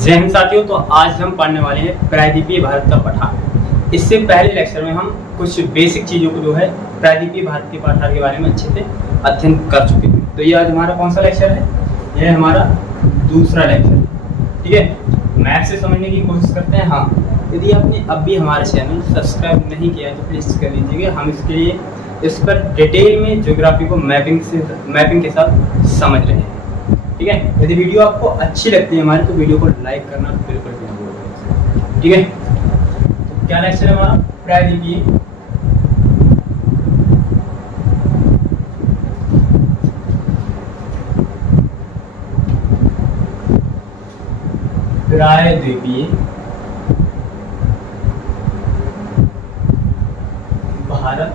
जय हिंद साथियों। तो आज हम पढ़ने वाले हैं प्रायद्वीपीय भारत का पठार। इससे पहले लेक्चर में हम कुछ बेसिक चीज़ों को जो है प्रायद्वीपीय भारत के पठार के बारे में अच्छे से अध्ययन कर चुके हैं। तो ये आज हमारा कौन सा लेक्चर है? यह हमारा दूसरा लेक्चर है। ठीक है, मैप से समझने की कोशिश करते हैं। हाँ, यदि आपने अब भी हमारे चैनल सब्सक्राइब नहीं किया है तो प्लीज़ कर लीजिएगा। हम इसके लिए इस पर डिटेल में ज्योग्राफी को मैपिंग के साथ समझ रहे हैं। ठीक है, यदि वीडियो आपको अच्छी लगती है हमारी तो वीडियो को लाइक करना बिल्कुल भी ना भूलिए। ठीक है, तो क्या लेक्चर है हमारा? प्रायद्वीपीय भारत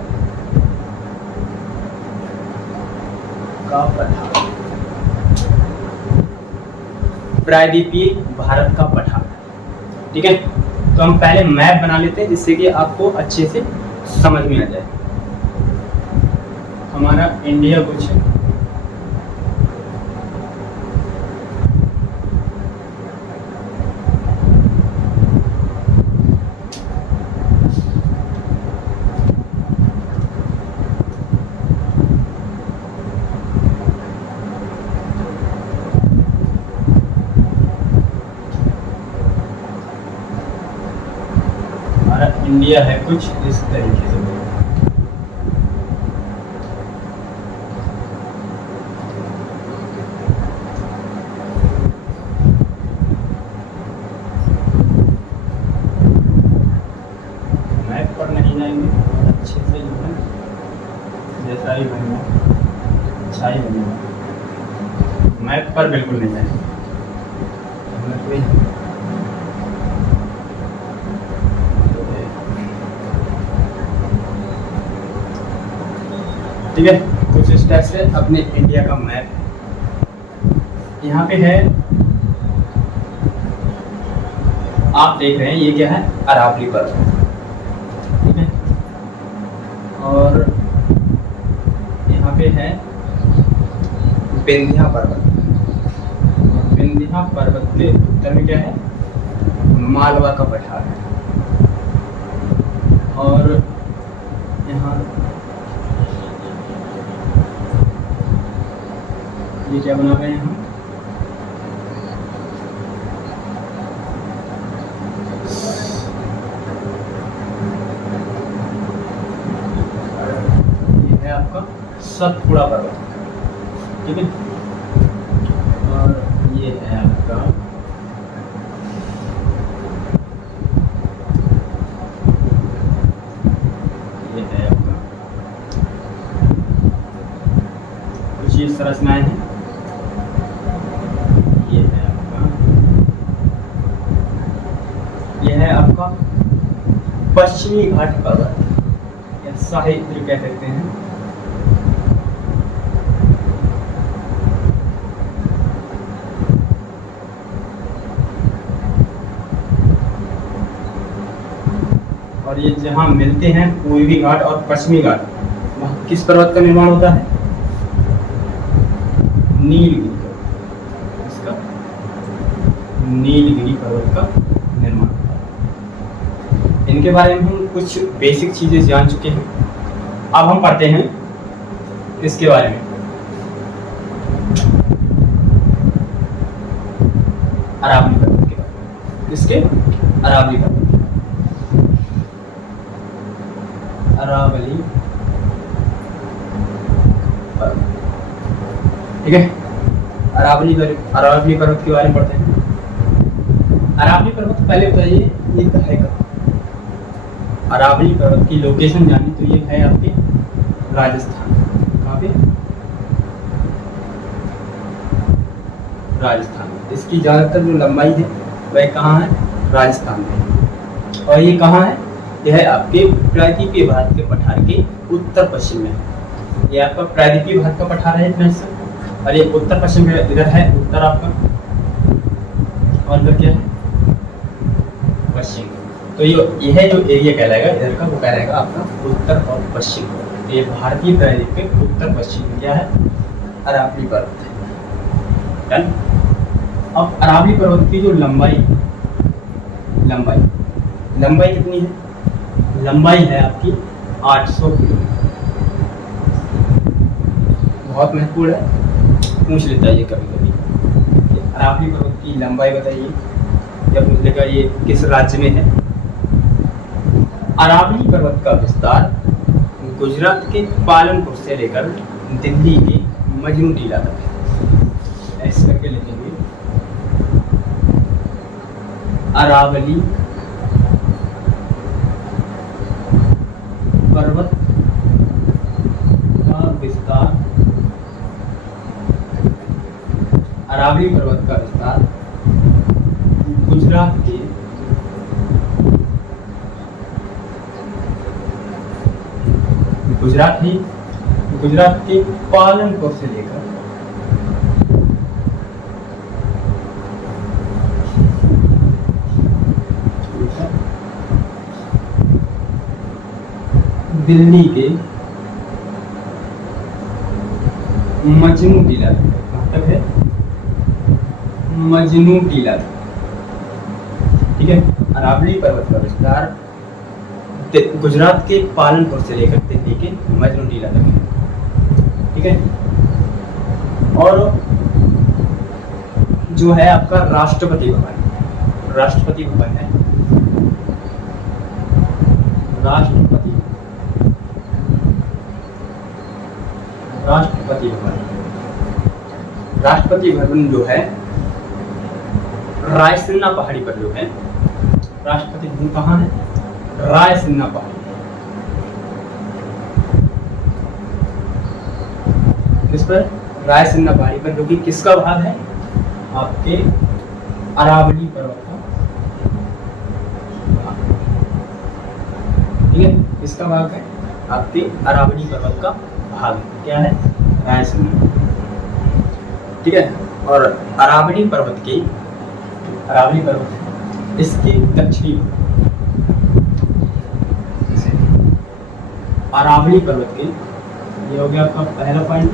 का पठार। प्रायद्वीपीय भारत का पठार। ठीक है, तो हम पहले मैप बना लेते हैं जिससे कि आपको अच्छे से समझ में आ जाए। हमारा इंडिया कुछ है, इंडिया है कुछ इस तरीके से। मैप पर नहीं जाएंगे, अच्छे से जो है जैसा ही बनेगा अच्छा ही बनेगा। मैप पर बिल्कुल नहीं जाएंगे। ठीक है, कुछ इस टाइप से अपने इंडिया का मैप यहाँ पे है। आप देख रहे हैं ये क्या है? अरावली पर्वत। ठीक है, और यहाँ पे है विंध्या पर्वत। विंध्या पर्वत के उत्तर में क्या है? मालवा का पठार है। और यहाँ ये क्या बना रहे हैं हम? ये है आपका सतपुड़ा पर्वत। ठीक है, और ये है आपका कुछ इस संरचनाएं हैं। यह है आपका पश्चिमी घाट पर्वत या साहित्य कह सकते हैं। और ये जहां मिलते हैं पूर्वी घाट और पश्चिमी घाट, वहां किस पर्वत का निर्माण होता है? नीलगिरी। इसका नीलगिरी पर्वत का निर्माण। इनके बारे में हम कुछ बेसिक चीजें जान चुके हैं। अब हम पढ़ते हैं इसके बारे में, अरावली पर्वत के बारे में। किसके? अरावली पर्वत। अरावली पर्वत। ठीक है, अरावली पर्वत के बारे में पढ़ते हैं। अरावली पर्वत पहले बताइए ये है कहाँ? अरावली पर्वत की लोकेशन जानी तो ये है आपके राजस्थान। कहाँ पे? राजस्थान। इसकी ज़्यादातर जो लंबाई है वह कहाँ है? राजस्थान में। और ये कहाँ है? यह है आपके प्रायद्वीपीय भारत के पठार के उत्तर पश्चिम में है। ये आपका प्रायद्वीपीय भारत का पठार है इतना हिस्सा, और ये उत्तर पश्चिम में इधर है उत्तर आपका, और इधर क्या है? पश्चिम। तो यह जो एरिया कहलाएगा इधर का, वो कहलाएगा आपका उत्तर और पश्चिम। ये भारतीय प्रायद्वीप के उत्तर पश्चिम में क्या है? अरावली पर्वत है। डन। अब अरावली पर्वत की जो लंबाई कितनी है? लंबाई है आपकी 800 किलोमीटर। बहुत महत्वपूर्ण है, पूछ लेता है ये कभी कभी। अरावली पर्वत की लंबाई बताइए, या पूछ लेगा ये किस राज्य में है। अरावली पर्वत का विस्तार गुजरात के पालनपुर से लेकर दिल्ली के मजनू टीला तक है। ऐसे करके लिखेंगे, अरावली पर्वत का विस्तार, अरावली पर्वत का विस्तार गुजरात के पालनपुर से लेकर दिल्ली के मजनू टीला तक है। मजनू टीला, ठीक है। अरावली पर्वत का विस्तार गुजरात के पालनपुर से लेकर दिल्ली के मजनू टीला तक है, ठीक है। और जो है आपका राष्ट्रपति भवन है। राष्ट्रपति भवन जो है रायसीना पहाड़ी पर जो है। राष्ट्रपति भवन कहाँ है? रायसीना पहाड़ी। किस पर? रायसीना पहाड़ी पर, जो कि किसका भाग है? आपके अरावली पर्वत का, ठीक है। किसका भाग है? आपके अरावली पर्वत का भाग क्या है? रायसीना, ठीक है। और अरावली पर्वत इसके दक्षिणी, अरावली पर्वत के, ये हो गया आपका पहला पॉइंट,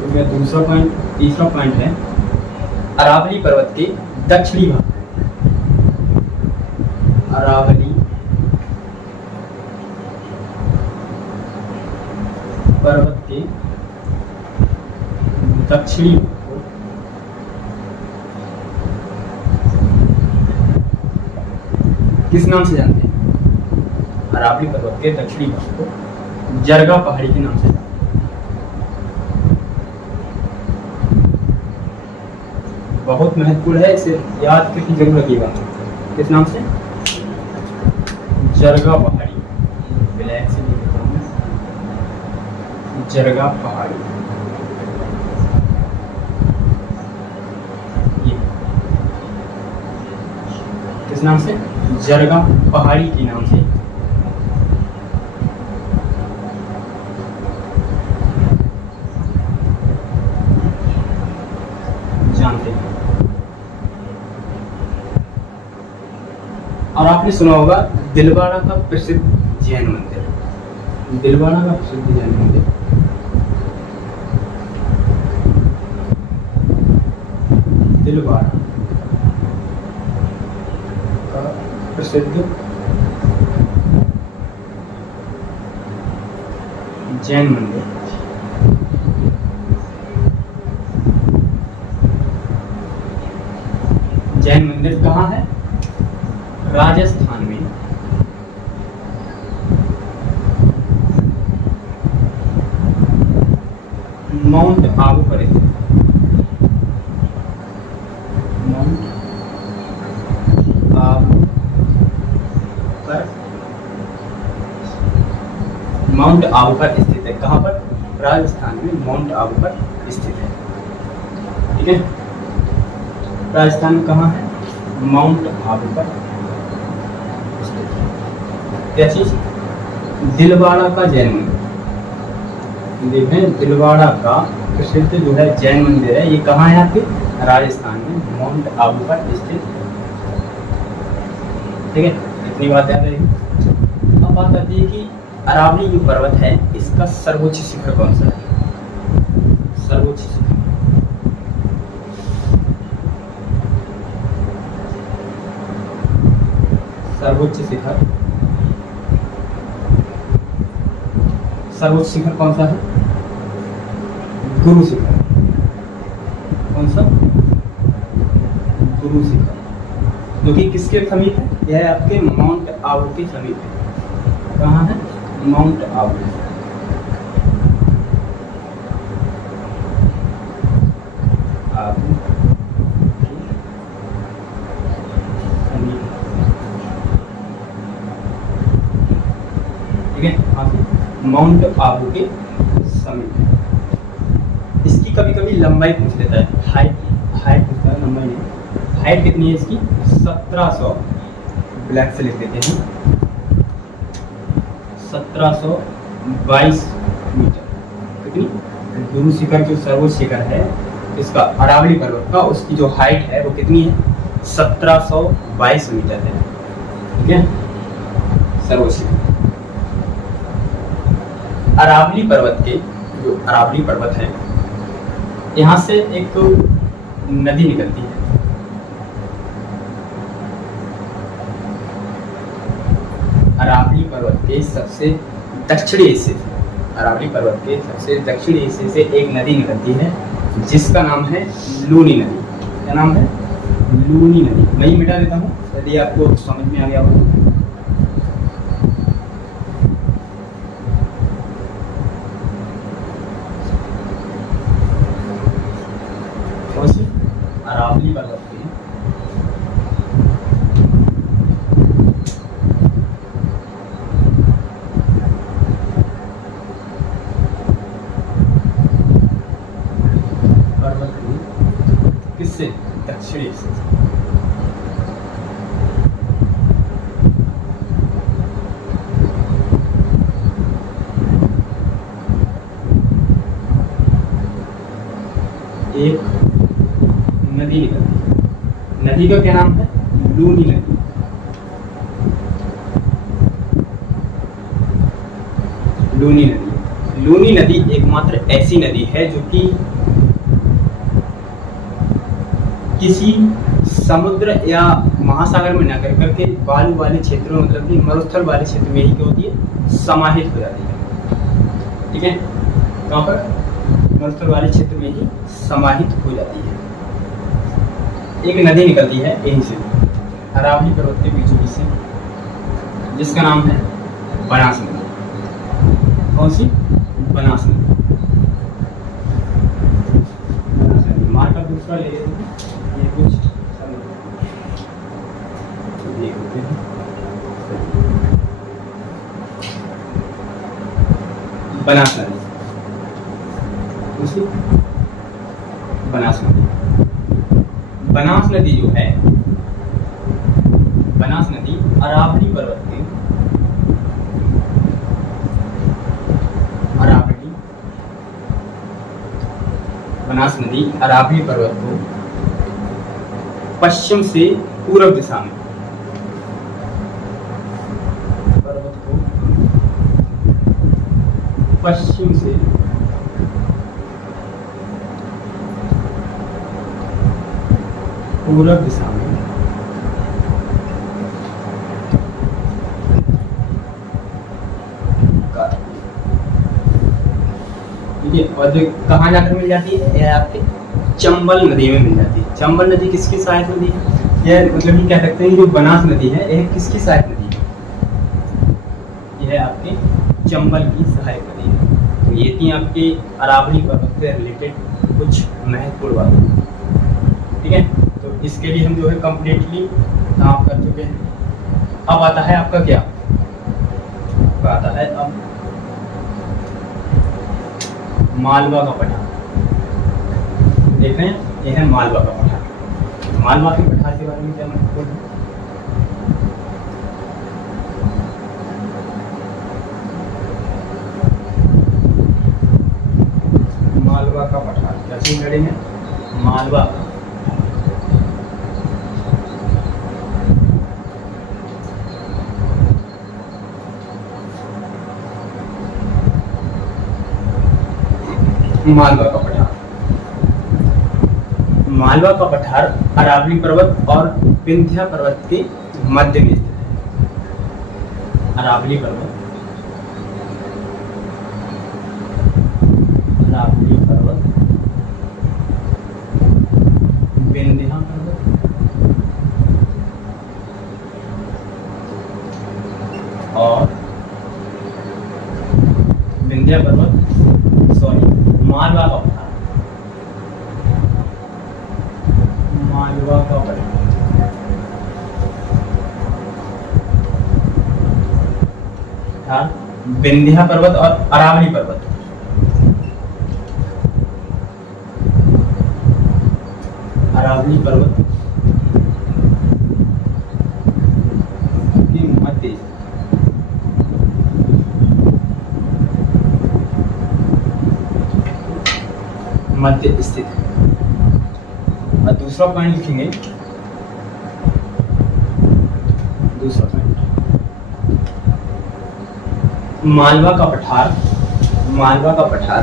हो गया दूसरा पॉइंट, तीसरा पॉइंट है अरावली पर्वत के दक्षिणी भाग। अरावली पर्वत के दक्षिणी भाग को किस नाम से जानते हैं? अरावली पर्वत के दक्षिणी भाग को जरगा पहाड़ी के नाम से जानते हैं। बहुत महत्वपूर्ण है, इसे याद करके जरूर रखिएगा। किस नाम से? जरगा पहाड़ी। ब्लैक से लिखता हूं, जरगा पहाड़ी। ये किस नाम से? जरगा पहाड़ी के नाम से जानते हैं। और आपने सुना होगा दिलवाड़ा का प्रसिद्ध जैन मंदिर। दिलवाड़ा का प्रसिद्ध जैन मंदिर, दिलवाड़ा का प्रसिद्ध जैन मंदिर कहाँ है? राजस्थान में। माउंट आबू पर स्थित। माउंट आबू पर स्थित है। कहाँ पर? राजस्थान में माउंट आबू पर स्थित है, ठीक है। राजस्थान में कहाँ है? माउंट आबू पर स्थित है। क्या चीज? दिलवाड़ा का जैन मंदिर। देखें, दिलवाड़ा का प्रसिद्ध जो है जैन मंदिर है, ये कहाँ है? आपके राजस्थान में माउंट आबू पर स्थित, ठीक है। इतनी बात याद रहेगी। अब बात आती है कि अरावली जो पर्वत है, इसका सर्वोच्च शिखर कौन सा है? सर्वोच्च शिखर सर्वोच्च शिखर, सर्वोच्च शिखर कौन सा है? गुरु शिखर। कौन सा? गुरु शिखर, जो कि किसके समीप है? यह आपके माउंट आबू के समीप है। कहाँ है? माउंट आबू। आबू समीप, ठीक है, माउंट आबू के समीप। इसकी कभी कभी लंबाई पूछ लेता है, हाइट पूछता है, लंबाई नहीं। हाइट कितनी है इसकी? 1700, ब्लैक से लिख देते हैं, 1722 मीटर। कितनी? गुरु शिखर जो सर्वोच्च शिखर है इसका, अरावली पर्वत का, उसकी जो हाइट है वो कितनी है? 1722 मीटर है। ठीक है, सर्वोच्च शिखर। अरावली पर्वत के, जो अरावली पर्वत है, यहाँ से एक नदी निकलती है। अरावली पर्वत के सबसे दक्षिणी हिस्से से, अरावली पर्वत के सबसे दक्षिणी हिस्से से एक नदी निकलती है जिसका नाम है लूनी नदी। क्या नाम है? लूनी नदी। मैं मिटा देता हूँ यदि आपको समझ में आ गया हो। अरावली पर्वत की पर्वत की किससे? दक्षिणी हिस्से से। एक नदी निकलती है, नदी का क्या नाम है? लूनी नदी। लूनी नदी, लूनी नदी एकमात्र ऐसी नदी है जो कि किसी समुद्र या महासागर में न करके बालू वाले क्षेत्रों, मतलब कि मरुस्थल वाले क्षेत्र में ही क्या होती है? समाहित हो जाती है। ठीक है, कहाँ पर? मरुस्थल वाले क्षेत्र में ही समाहित हो जाती है। एक नदी निकलती है यहीं से, अरावली पर्वत के बीचों बीच से, जिसका नाम है बनास नदी। कौन सी? बनास नदी। मार का दूसरा ले लेते हैं, ये कुछ देख लेते हैं। बनास नदी, उसी बनास नदी। बनास नदी जो है, बनास नदी अरावली पर्वत के, अरावली, बनास नदी अरावली पर्वत को पश्चिम से पूर्व दिशा में, पर्वत को पश्चिम से पूर्व दिशा में ठीक है, और जो कहाँ जाकर मिल जाती है? यह आपके चंबल नदी में मिल जाती है। चंबल नदी किसकी सहायक नदी है? यह मतलब ये कह सकते हैं जो बनास नदी है यह किसकी सहायक नदी है? यह आपके चंबल की सहायक नदी है। तो ये थी आपके अरावली पर्वत से रिलेटेड कुछ महत्वपूर्ण बातें। ठीक है, तो इसके लिए हम जो है कंप्लीटली काम कर चुके हैं। अब आता है आपका क्या? आता है अब मालवा का पठार। देख रहे हैं, यह है मालवा का पठार। मालवा के पठार के बारे में क्या महत्वपूर्ण है? मालवा का पठार क्या चीज लड़ेंगे? मालवा, मालवा का पठार। मालवा का पठार अरावली पर्वत और विंध्या पर्वत के मध्य में स्थित है। अरावली पर्वत, अरावली पर्वत, विंध्या पर्वत, और विंध्या पर्वत, सॉरी मालवा का पठार, मालवा का पठार, विंध्या पर्वत और अरावली पर्वत, अरावली पर्वत की मध्य स्थित है। और दूसरा पॉइंट लिखेंगे, दूसरा पॉइंट मालवा का पठार, मालवा का पठार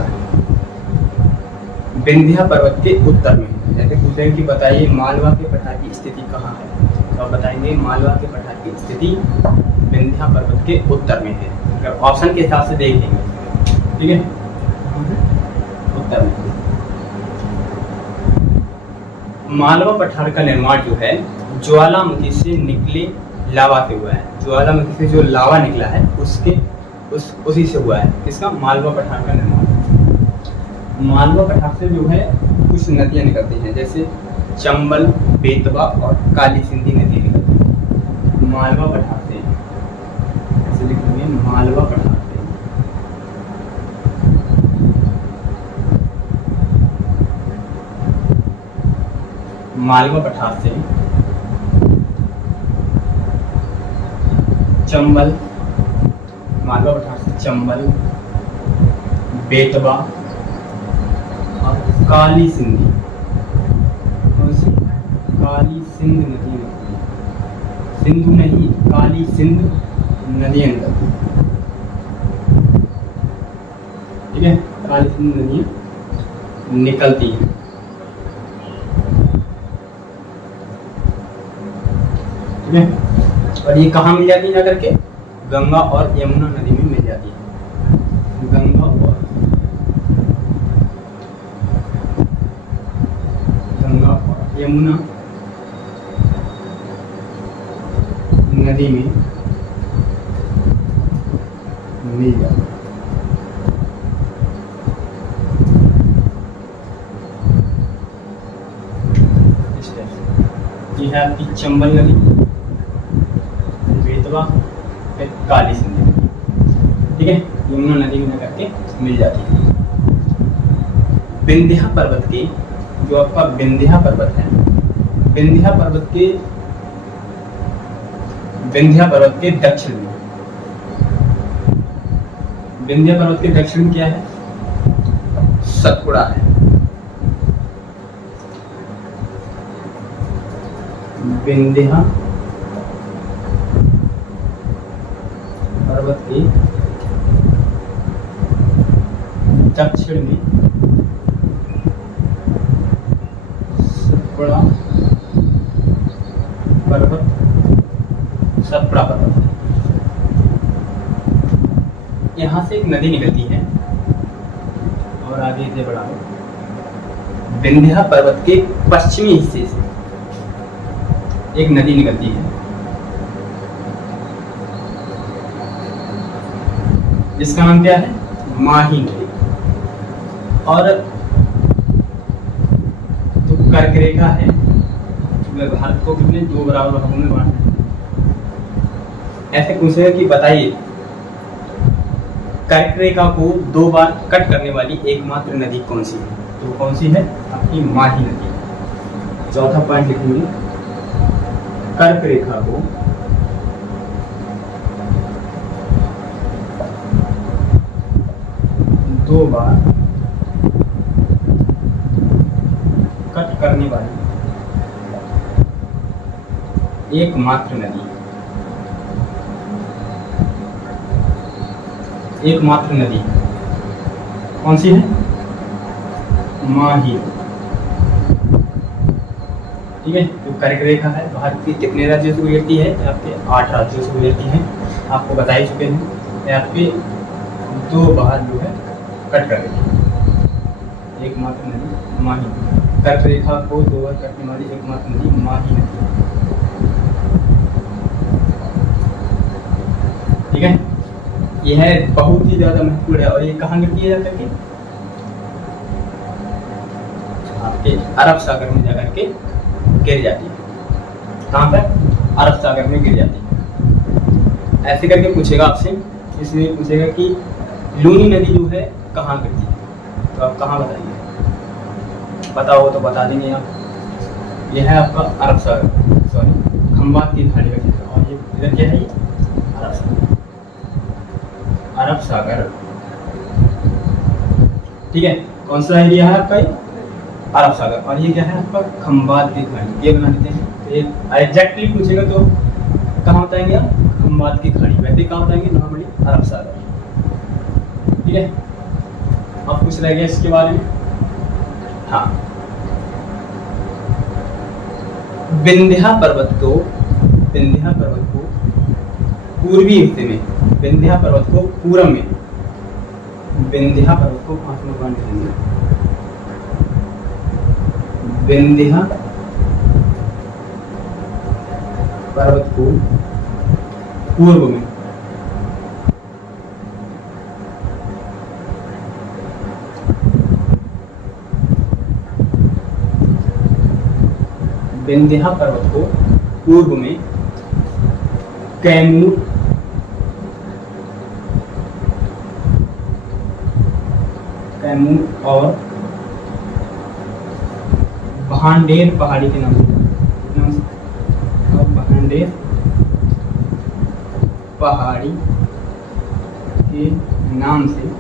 विंध्या पर्वत के उत्तर में है। जैसे पूछेंगे कि बताइए मालवा के पठार की स्थिति कहाँ है, तो आप बताएंगे मालवा के पठार की स्थिति विंध्या पर्वत के उत्तर में है। अगर ऑप्शन के हिसाब से देख लेंगे, ठीक है, उत्तर में। मालवा पठार का निर्माण जो है ज्वालामुखी से निकले लावा से हुआ है। ज्वालामुखी से जो लावा निकला है उसी से हुआ है। किसका? मालवा पठार का निर्माण। मालवा पठार से जो है कुछ नदियां निकलती हैं, जैसे चंबल, बेतवा और काली सिंधी नदी निकलती है मालवा पठार से। ऐसे लिखेंगे मालवा पठार से, मालवा पठार से चंबल, मालवा पठार से चंबल, बेतवा और काली सिंधी, काली सिंध नदी निकलती है। सिंधु नहीं, काली सिंध नदियां निकलती है, ठीक है, काली सिंध नदियां निकलती है। ठीक है, और ये कहाँ मिल जाती है जाकर के? गंगा और यमुना नदी में मिल जाती है। गंगा और यमुना नदी में मिल जाती है। ये है आपकी चंबल नदी, बेतवा, काली सिंधी, ठीक है, यमुना नदी में करके मिल जाती है। विंध्या पर्वत के, जो आपका विंध्या पर्वत है, विंध्या पर्वत के दक्षिण में, विंध्या पर्वत के दक्षिण में क्या है? सतपुड़ा है। विंध्या पर्वत के दक्षिण में सतपुड़ा पर्वत, सतपुड़ा पर्वत है। यहाँ से एक नदी निकलती है और आगे से बढ़ा विंध्या पर्वत के पश्चिमी हिस्से से एक नदी निकलती है, जिसका नाम क्या है? माही नदी। और जो कर्क रेखा है वह भारत को कितने दो बराबर भागों में बांटा है। ऐसे पूछेगा कि बताइए कर्क रेखा को दो बार कट करने वाली एकमात्र नदी कौन सी है? तो कौन सी है? आपकी माही नदी। चौथा पॉइंट लिखेंगे, कर्क रेखा को दो बार कट करने वाली एकमात्र नदी, एकमात्र नदी कौन सी है? माही। ठीक है, तो कर्क रेखा है, भारत के कितने राज्यों से गुजरती है? आपके 8 राज्यों से गुजरती है। आपको बता ही चुके हैं कि आपके दो बाहर जो है कट कर देगी। एकमात्र नदी माही, कर्क रेखा को दो बार कटने वाली एकमात्र नदी माही नदी। ठीक है, यह है बहुत ही ज्यादा महत्वपूर्ण है। और ये कहाँ गिरती है जाकर के? आपके अरब सागर में जाकर के गिर जाती है। कहाँ पर? अरब सागर में गिर जाती है। ऐसे करके पूछेगा आपसे, इसलिए पूछेगा कि लूनी नदी जो है कहाँ गिरती है, तो आप कहाँ बताइए? पता हो तो बता देंगे आप। यह है आपका अरब सागर, सॉरी खंबात की खाड़ी का क्षेत्र। और ये इधर क्या है? ये अरब सागर, अरब सागर। ठीक है, कौन सा एरिया है आपका? ये अरब सागर। और ये क्या है आपका? खंबात की खाड़ी। ये बना देते हैं। तो ये एग्जैक्टली पूछेगा तो कहाँ बताएंगे आप? खंबात की खाड़ी। वैसे कहाँ बताएंगे? नॉर्मली अरब सागर। ठीक है, अब कुछ रह गया इसके बारे में। हाँ, विंध्या पर्वत को पूर्वी हिस्से में, विंध्या पर्वत को पूरब में, विंध्या पर्वत को 5 में बांट देंगे। विंध्या पर्वत को पूर्व में, विंध्या पर्वत को पूर्व में कैमूर और भांडेर पहाड़ी के नाम से, भांडेर पहाड़ी के नाम से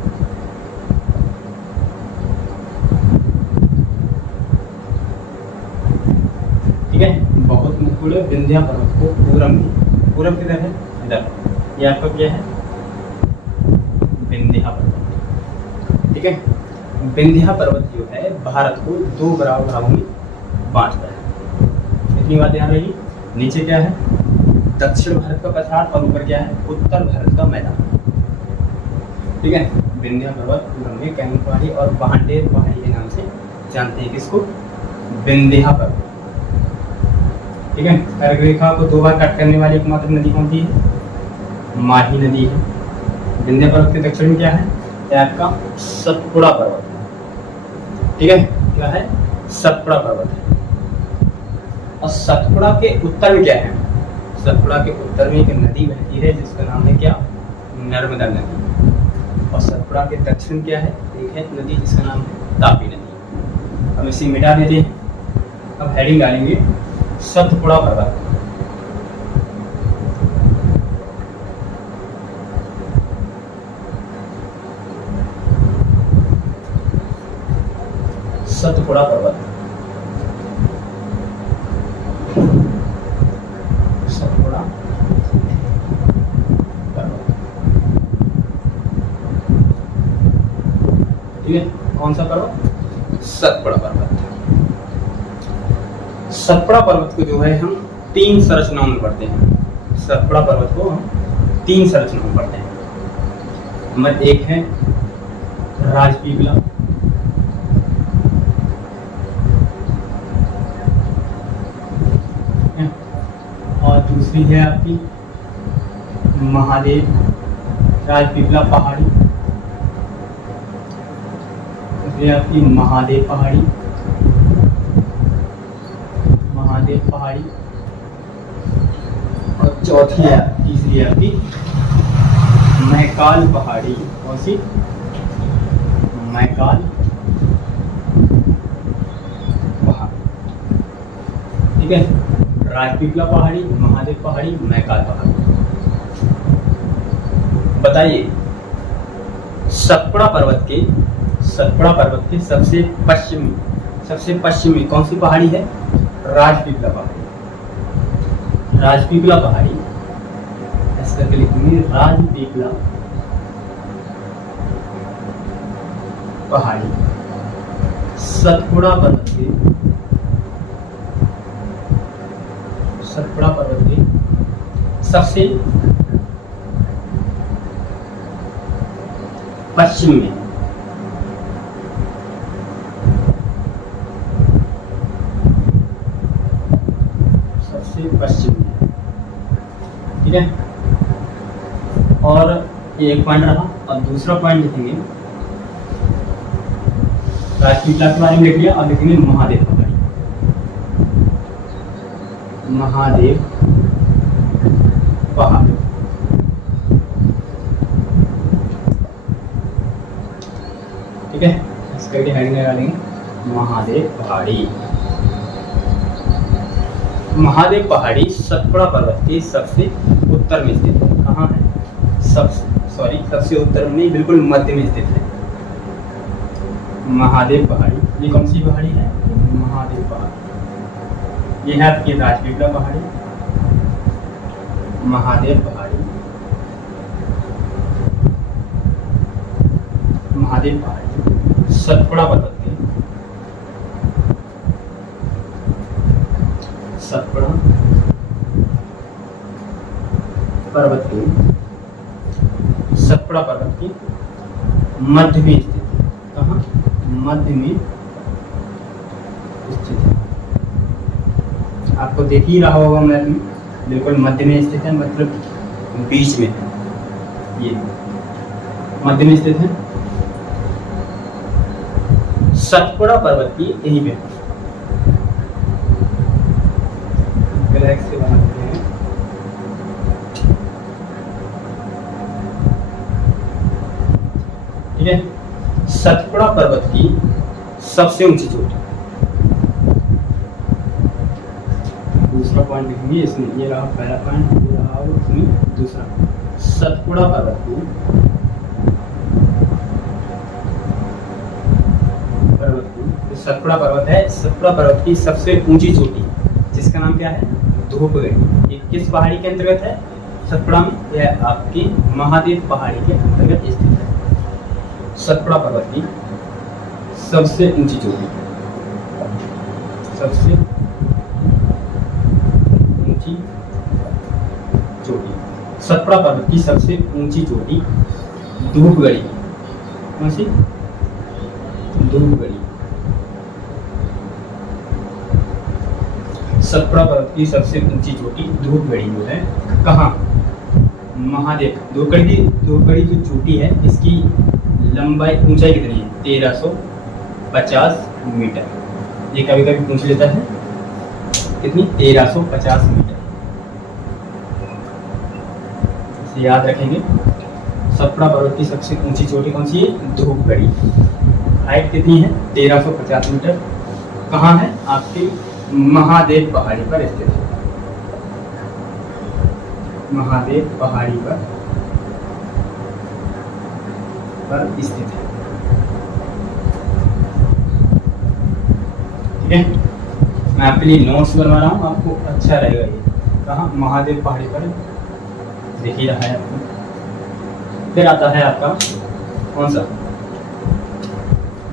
ठीक है, बहुत महत्वपूर्ण है। विंध्या पर्वत को पूरब में, पूरब किधर है? इधर। ये आपका क्या है? विंध्या पर्वत। ठीक है, विंध्या पर्वत जो है भारत को 2 बराबर भागों में बांटता है। इतनी बात ध्यान रही। नीचे क्या है? दक्षिण भारत का पठार और ऊपर क्या है? उत्तर भारत का मैदान। ठीक है, विंध्या पर्वत पूरब में कैमूर पहाड़ी और भांडेर पहाड़ी के नाम से जानते हैं। किसको? विंध्या पर्वत। ठीक है, कर्क रेखा को 2 बार कट करने वाली एकमात्र नदी कौन सी है? माही नदी है। विंध्या पर्वत के दक्षिण में क्या है? आपका सतपुड़ा पर्वत है। ठीक है, क्या है? सतपुड़ा पर्वत है। और सतपुड़ा के उत्तर में क्या है? सतपुड़ा के उत्तर में एक नदी बहती है जिसका नाम है क्या? नर्मदा नदी। और सतपुड़ा के दक्षिण क्या है? एक है नदी जिसका नाम है तापी नदी। हम इसे मिटा देते हैं। अब हेडिंग डालेंगे सतपुड़ा पर्वत। सतपुड़ा पर्वत, सतपुड़ा पर्वत। ठीक है, कौन सा पर्वत? सतपुड़ा पर्वत। सतपुड़ा पर्वत को जो है हम 3 संरचनाओं में पढ़ते हैं। सतपुड़ा पर्वत को हम 3 संरचनाओं में पढ़ते हैं। नंबर 1 है राजपीपला, और दूसरी है आपकी महादेव राजपीपला पहाड़ी, दूसरी आपकी महादेव पहाड़ी, पहाड़ी, और चौथी है तीसरी है आपकी मैकाल पहाड़ी। कौन सी? मैकाल पहाड़ी। ठीक है, राजपीपला पहाड़ी, महादेव पहाड़ी, मैकाल पहाड़ी। बताइए सतपुड़ा पर्वत के सबसे पश्चिमी कौन सी पहाड़ी है? राजपीपला पहाड़ी। राजपीपला पहाड़ी ऐसा करके लिखेंगे, राजपीपला पहाड़ी सतपुड़ा पर्वत के सबसे पश्चिम में है। सबसे पश्चिम में है, ठीक है। और ये एक पॉइंट रहा। अब दूसरा पॉइंट लिखेंगे, राजपीपला के बारे में लिख लिया। अब लिखेंगे महादेव पहाड़ी। महादेव पहाड़ी, ठीक है। इसका भी हेडिंग लगा लेंगे महादेव पहाड़ी। महादेव पहाड़ी सतपुड़ा पर्वत के सबसे उत्तर में स्थित है। कहाँ है? सबसे उत्तर में नहीं, बिल्कुल मध्य में स्थित है महादेव पहाड़ी। ये कौन सी पहाड़ी है? महादेव पहाड़ी। ये है आपकी राजपीपला पहाड़ी, महादेव पहाड़ी, महादेव पहाड़ी सतपुड़ा पर्वत के, सतपुड़ा पर्वत के, सतपुड़ा पर्वत की मध्य में स्थित है। कहाँ? मध्य में स्थित है। आपको देख ही रहा होगा मैप में, बिल्कुल मध्य में स्थित है, मतलब बीच में है। ये मध्य में स्थित है। सतपुड़ा पर्वत की यहीं पे से बनाते हैं। ठीक है, सतपुड़ा पर्वत की सबसे ऊंची चोटी। दूसरा पॉइंट लिखेंगे इसमें, ये रहा पहला पॉइंट, ये रहा इसमें दूसरा। सतपुड़ा पर्वत की सतपुड़ा पर्वत है, सतपुड़ा पर्वत की सबसे ऊंची चोटी जिसका नाम क्या है? धूपगढ़ी। ये किस पहाड़ी के अंतर्गत है? सतपुड़ा में। यह आपकी महादेव पहाड़ी के अंतर्गत स्थित है। सतपुड़ा पर्वत की सबसे ऊंची चोटी, सबसे ऊंची चोटी, सतपुड़ा पर्वत की सबसे ऊंची चोटी धूपगढ़ी। कौन सी? धूपगढ़ी। सतपुड़ा पर्वत की सबसे ऊंची चोटी धूपगढ़ी जो है, कहाँ? महादेव। धूपगढ़ी जो चोटी है इसकी लंबाई, ऊंचाई कितनी है? 1350 मीटर। ये कभी कभी पूछ लेता है कितनी? 1350 मीटर। इसे याद रखेंगे। सतपुड़ा पर्वत की सबसे ऊंची चोटी कौन सी है? धूपगढ़ी। हाइट कितनी है? 1350 मीटर। कहाँ है? आपकी महादेव पहाड़ी पर स्थित है। महादेव पहाड़ी पर स्थित है। ठीक है, मैं आपके लिए नोट्स बनवा रहा हूँ, आपको अच्छा रहेगा ये। कहाँ? महादेव पहाड़ी पर दिख ही रहा है आपको। फिर आता है आपका कौन सा?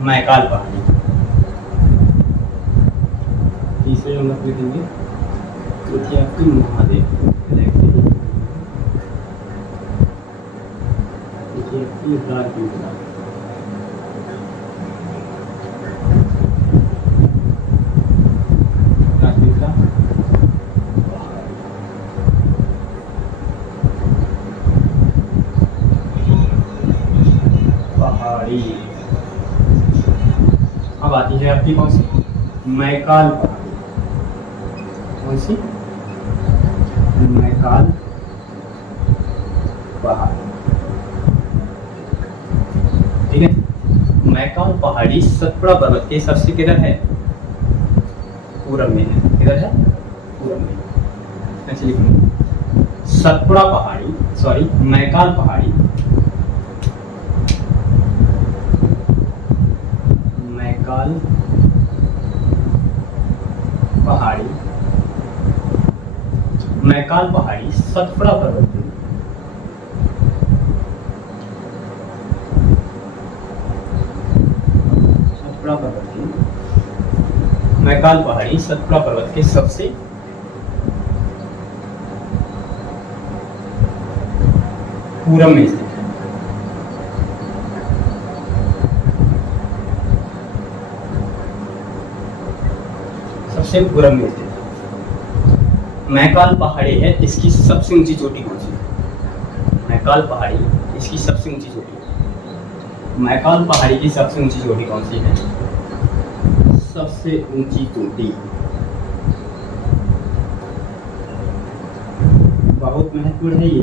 मैकाल पहाड़ी। तीसरे नंबर पे देंगे तो थी आपकी महादेव, राजपीपला। राजपीपला पहाड़ी। अब आती है आपकी कौन सी? मैकाल पहाड़ी। कौन सी? मैकाल पहाड़ी। ठीक है, मैकाल पहाड़ी सतपुड़ा पर्वत के सबसे किधर है? पूरब में है। किधर है? पूरब में। ऐसे लिखूंगा, सतपुड़ा पहाड़ी, सॉरी मैकाल पहाड़ी, मैकाल पहाड़ी, मैकाल पहाड़ी सतपुड़ा पर्वत की मैकाल पहाड़ी सतपुड़ा पर्वत के सबसे पूरब में स्थित है। से पूरब में स्थित है। महाकाल पहाड़ी है, इसकी सबसे ऊंची चोटी कौन सी है? महाकाल पहाड़ी, इसकी सबसे ऊंची चोटी, महाकाल पहाड़ी की सबसे ऊंची चोटी कौन सी है? सबसे ऊंची चोटी, बहुत महत्वपूर्ण है ये।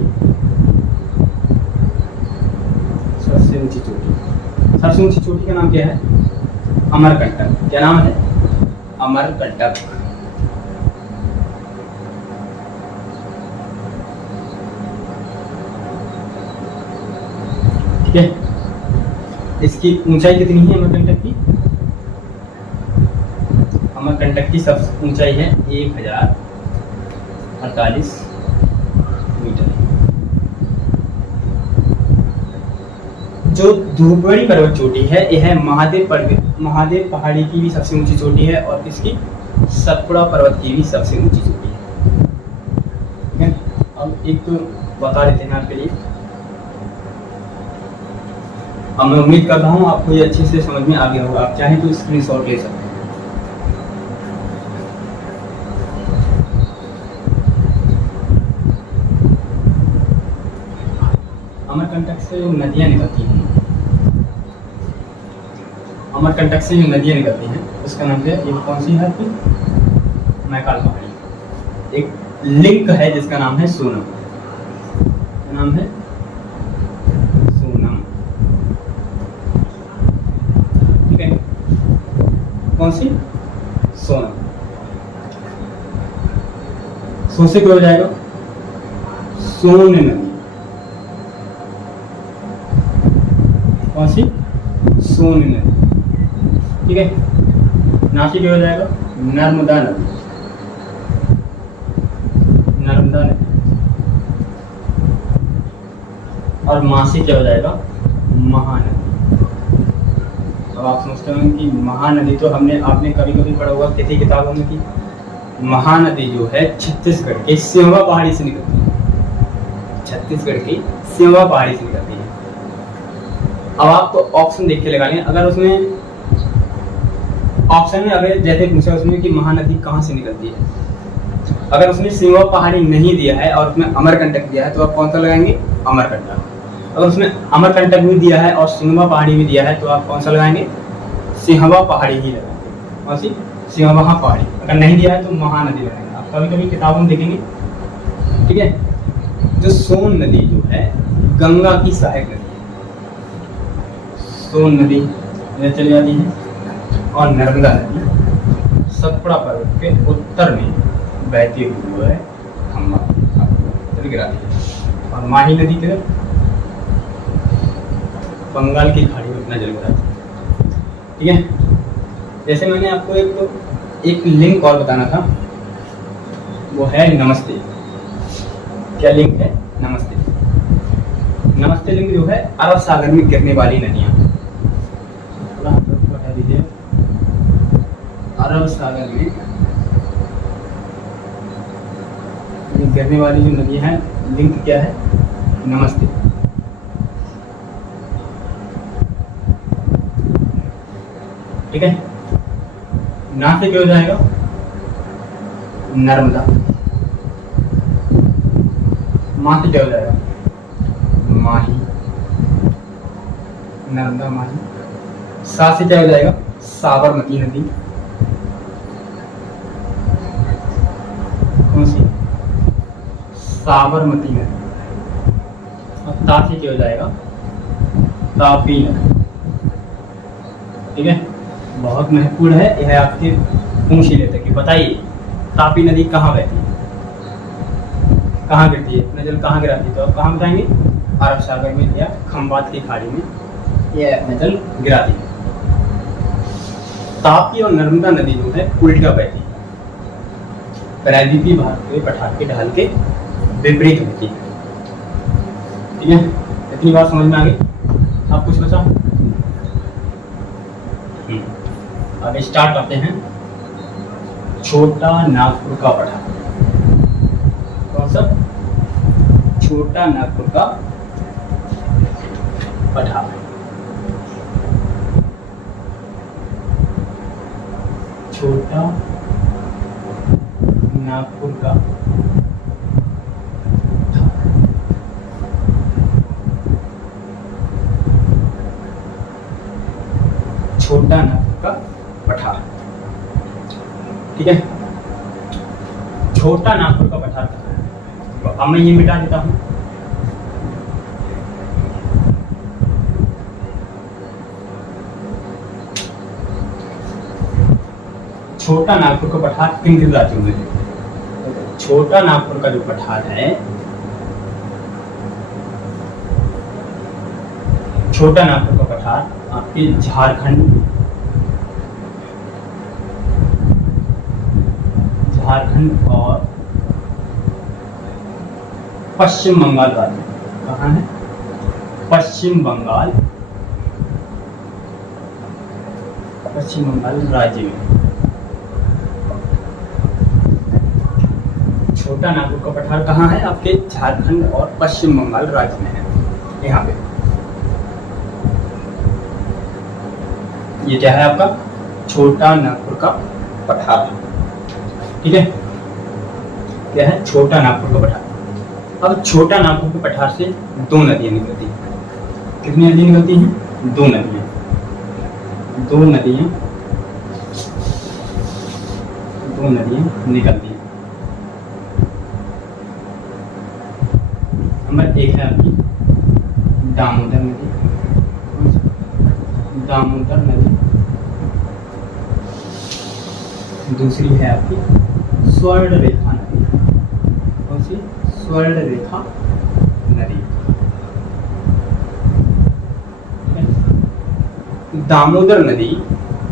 सबसे ऊंची चोटी, सबसे ऊंची चोटी का नाम क्या है? अमरकंटक। क्या नाम है? अमरकंटक। ठीक है, इसकी ऊंचाई कितनी है अमरकंटक की? अमरकंटक की सबसे ऊंचाई है 1048 मीटर। जो धूपगढ़ी पर्वत चोटी है, यह महादेव पहाड़ी की भी सबसे ऊंची चोटी है और इसकी सतपुड़ा पर्वत की भी सबसे ऊंची चोटी है। ठीक है, अब एक तो बता देते हैं आपके लिए। अब मैं उम्मीद करता हूँ आपको ये अच्छे से समझ में आ गया होगा। आप चाहें तो स्क्रीनशॉट ले सकते हैं। अमरकंटक से नदियाँ निकलती हैं, अमरकंटक से जो नदियाँ निकलती हैं उसका नाम क्या है? ये कौन सी है आपकी? महाकाल पहाड़ी। एक लिंक है जिसका नाम है सोनम। क्या नाम है? सोनम। ठीक है, कौन सी? सोनम। सो से क्या हो जाएगा? सोन नदी। कौन सी? सोन नदी। ठीक है, नासिक हो जाएगा नर्मदा नदी, नर्मदा नदी। और मासी क्या हो जाएगा? महानदी। अब आप समझते होंगे कि महानदी तो आपने कभी कभी पढ़ा होगा किसी किताबों में कि महानदी जो है छत्तीसगढ़ के सिमवा पहाड़ी से निकलती है, छत्तीसगढ़ की सिमवा पहाड़ी से निकलती है। अब आप तो ऑप्शन देख के लगा लें। अगर उसमें ऑप्शन में अगर जैसे पूछा उसमें कि महानदी कहाँ से निकलती है, अगर उसने सिमवा पहाड़ी नहीं दिया है और उसमें अमरकंटक दिया है तो आप कौन सा लगाएंगे? अमरकंटक। अगर उसमें अमरकंटक भी दिया है और सिमवा पहाड़ी भी दिया है तो आप कौन सा लगाएंगे? सिमवा पहाड़ी ही लगाएंगे। कौन सी? सिमवा पहाड़ी। अगर नहीं दिया है तो महानदी लगाएंगे। आप कभी कभी किताबों में देखेंगे। ठीक है, जो सोन नदी जो है गंगा की सहायक नदी, सोन नदी इधर चली जाती है और नर्मदा नदी सतपुड़ा पर्वत के उत्तर में बहती हुई है खम्बा गिराती है। और माही नदी के बंगाल की खाड़ी में अपना जल गिराती है। ठीक है, जैसे मैंने आपको एक लिंक और बताना था, वो है नमस्ते। क्या लिंक है? नमस्ते। नमस्ते लिंक जो है अरब सागर में गिरने वाली नदियाँ, बता दीजिए। अरब सागर में गिरने वाली जो नदियाँ हैं, लिंक क्या है? नमस्ते। ठीक है, ना से क्या हो जाएगा? नर्मदा। माँ से क्या हो जाएगा? माही। नर्मदा माही। सा से क्या हो जाएगा? साबरमती नदी। कौन सी? साबरमती नदी। और ता से क्या हो जाएगा? तापी नदी। ठीक है, बहुत महत्वपूर्ण है यह। आपके पूछ ही लेते कि बताइए तापी नदी कहाँ बहती है, कहाँ गिरती है, अपना जल कहाँ गिराती है? तो आप कहाँ बताएंगे? अरब सागर में या खंबात की खाड़ी में यह अपना जल गिराती है। तापी और नर्मदा नदी जो है उल्टा बहती है, प्रायद्वीपीय भारत के पठार के ढाल के विपरीत होती है। ठीक है, इतनी बात समझ में आ गई? आप कुछ बचा? अब स्टार्ट करते हैं। छोटा नागपुर का पठार। कौन सा? छोटा नागपुर का पठार। छोटा नागपुर का छोटा नागपुर का पठार। ठीक है, छोटा नागपुर का पठार कहाँ है? तो अब मैं ये मिटा देता हूँ। छोटा नागपुर का पठार किन किन राज्यों में है? छोटा नागपुर का जो पठार है, छोटा नागपुर का पठार आपके झारखंड और पश्चिम बंगाल राज्य। कहाँ है? पश्चिम बंगाल राज्य में छोटा नागपुर का पठार कहाँ है? आपके झारखंड और पश्चिम बंगाल राज्य में है। यहाँ पे ये क्या है आपका? छोटा नागपुर का पठार। ठीक है, क्या है? छोटा नागपुर का पठार। अब छोटा नागपुर के पठार से दो नदियां निकलती हैं। कितनी नदियां निकलती हैं? दो नदियां निकलती हैं। नंबर एक है आपकी दामोदर नदी, दूसरी है आपकी स्वर्ण रेखा नदी। कौन सी? स्वर्ण रेखा नदी। दामोदर नदी,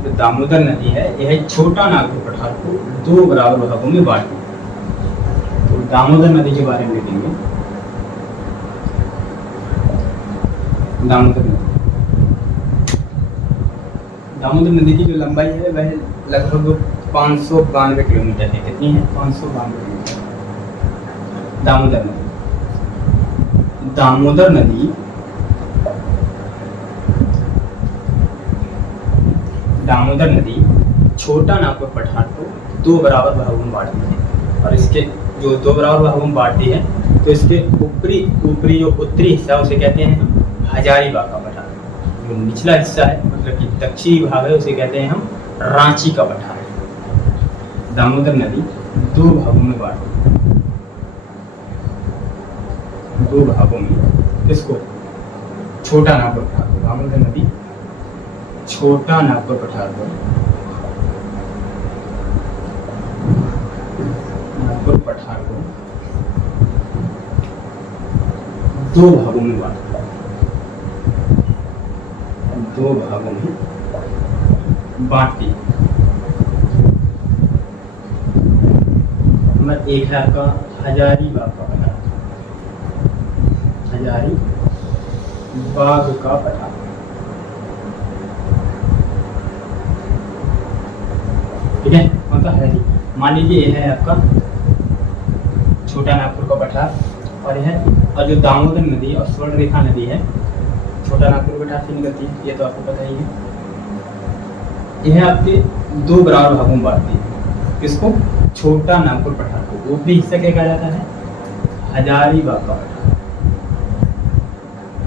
जो दामोदर नदी है, यह छोटा नागपुर पठार को दो बराबर भागों में बांटती है। तो दामोदर नदी के बारे में लिखेंगे। दामोदर नदी की जो लंबाई है वह लगभग 592 किलोमीटर है। कितनी है? 592 किलोमीटर। दामोदर नदी छोटा नागपुर पठार को दो बराबर भागों में बांटती है। और इसके जो दो बराबर भागों में बांटती है, तो इसके ऊपरी जो उत्तरी हिस्सा उसे कहते हैं हम हजारीबाग का पठार। जो निचला हिस्सा है, मतलब कि दक्षिणी भाग है, उसे कहते हैं हम रांची का पठार। दामोदर नदी दो भागों में बांटती है। दो भागों में इसको छोटा नागपुर पठार को, दामोदर नदी छोटा नागपुर पठार को दो भागों में बांटता है। दो भागों में बांटती है। नंबर एक है आपका हजारीबाग का पठार। हजारीबाग का पठार। ठीक है, कौन सा? हजारी। मान लीजिए यह है आपका छोटा नागपुर का पठार, और जो दामोदर नदी और स्वर्ण रेखा नदी है, छोटा नागपुर पठार से निकलती है, ये तो आपको पता ही है। यह आपके दो बराबर भागों में बांटती है। किसको? छोटा नागपुर पठार को। ऊपरी हिस्सा क्या कहा जाता है? हजारीबाग का पठार।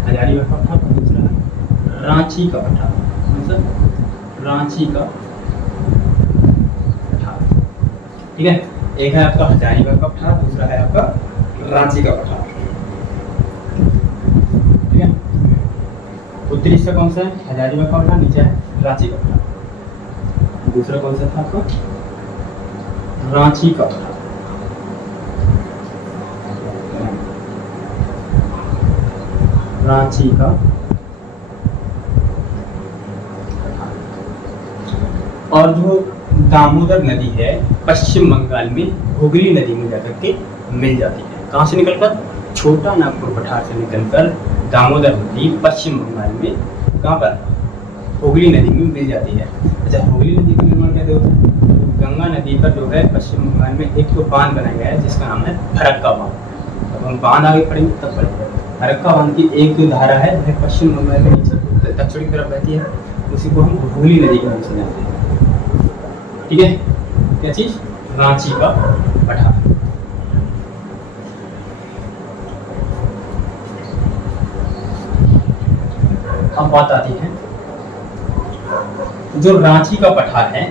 हजारीबाग का पठार। दूसरा रांची का पठार। रांची का पठार। ठीक है, एक है आपका हजारीबाग का पठार, दूसरा है आपका रांची का पठार। ठीक है, उत्तरी हिस्सा कौन सा है? हजारीबाग का पठार। नीचे है रांची का पठार। दूसरा कौन सा था आपका? रांची का पठार। रांची का और जो दामोदर नदी है पश्चिम बंगाल में हुगली नदी में जाकर के मिल जाती है। कहाँ से निकलकर? छोटा नागपुर पठार से निकलकर दामोदर नदी पश्चिम बंगाल में कहाँ पर? हुगली नदी में मिल जाती है। अच्छा, हुगली नदी का निर्माण कैसे होता है? गंगा नदी पर जो है पश्चिम बंगाल में एक तो बांध बनाया गया है जिसका नाम है फरक्का बांध। अब हम बांध आगे पढ़ेंगे तब पढ़ेंगे। फरक्का बांध की एक जो धारा है वह पश्चिम बंगाल के नीचे दक्षिण की तरफ बहती है, उसी को हम हुगली नदी के नाम से जानते हैं। ठीक है, क्या चीज़? रांची का पठार। अब बात आती है जो रांची का पठार है,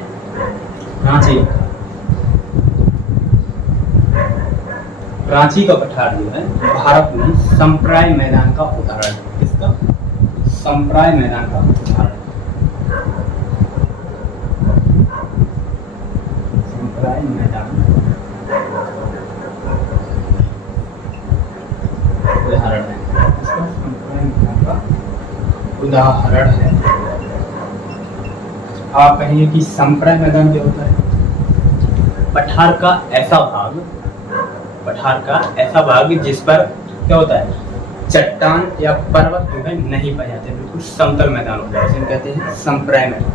रांची का पठार जो है भारत में संप्राय मैदान का उदाहरण है। किसका? संप्राय मैदान का उदाहरण। संप्राय मैदान उदाहरण है। इसका संप्राय मैदान का उदाहरण है। आप कहेंगे कि संप्राय मैदान क्या होता है? पठार का ऐसा भाग जिस पर क्या होता है, चट्टान या पर्वत जो है नहीं पाए जाते, बिल्कुल समतल मैदान होता है, जिसे कहते हैं संप्राय मैदान।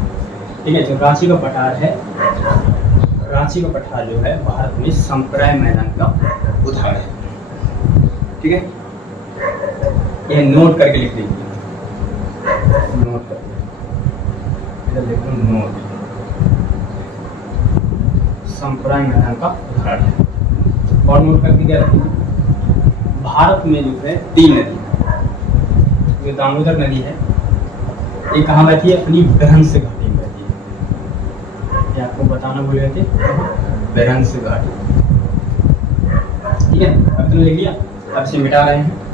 ठीक है, जो रांची का पठार है, रांची का पठार जो है भारत में संप्राय मैदान का उदाहरण है। ठीक है, यह नोट करके लिख लीजिए, नोट करके इधर लिखो, नोट। संप्राय मैदान का उदाहरण है। और नोट करके क्या रखेंगे, भारत में जो है 3 नदी, जो दामोदर नदी है ये कहाँ बहती है? अपनी बृहंस घाटी में बहती है। ये आपको बताना भूल गए थे, बृहंस घाटी। ठीक है, अब तुमने लिख लिया, अब इसे मिटा रहे हैं।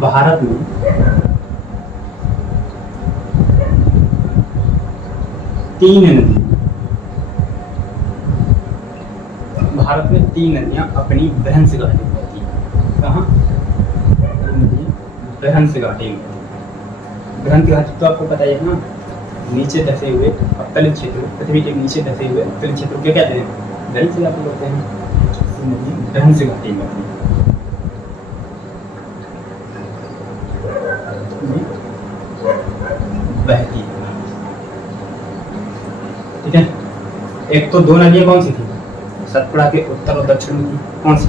भारत में तीन नदियां अपनी बृहंस घाटी में बहती हैं। कहाँ? बृहंस घाटी में। बृहंस घाटी तो आपको पता ही है ना, नीचे धसे हुए अवतलित क्षेत्र, पृथ्वी के नीचे धसे हुए अवतलित क्षेत्र को क्या कहते हैं? बृहंस घाटी बोलते हैं। बृहंस घाटी में बहती है। ठीक है, एक तो 2 नदियां कौन सी थी? सतपुड़ा के उत्तर और दक्षिण में थी। कौन सी?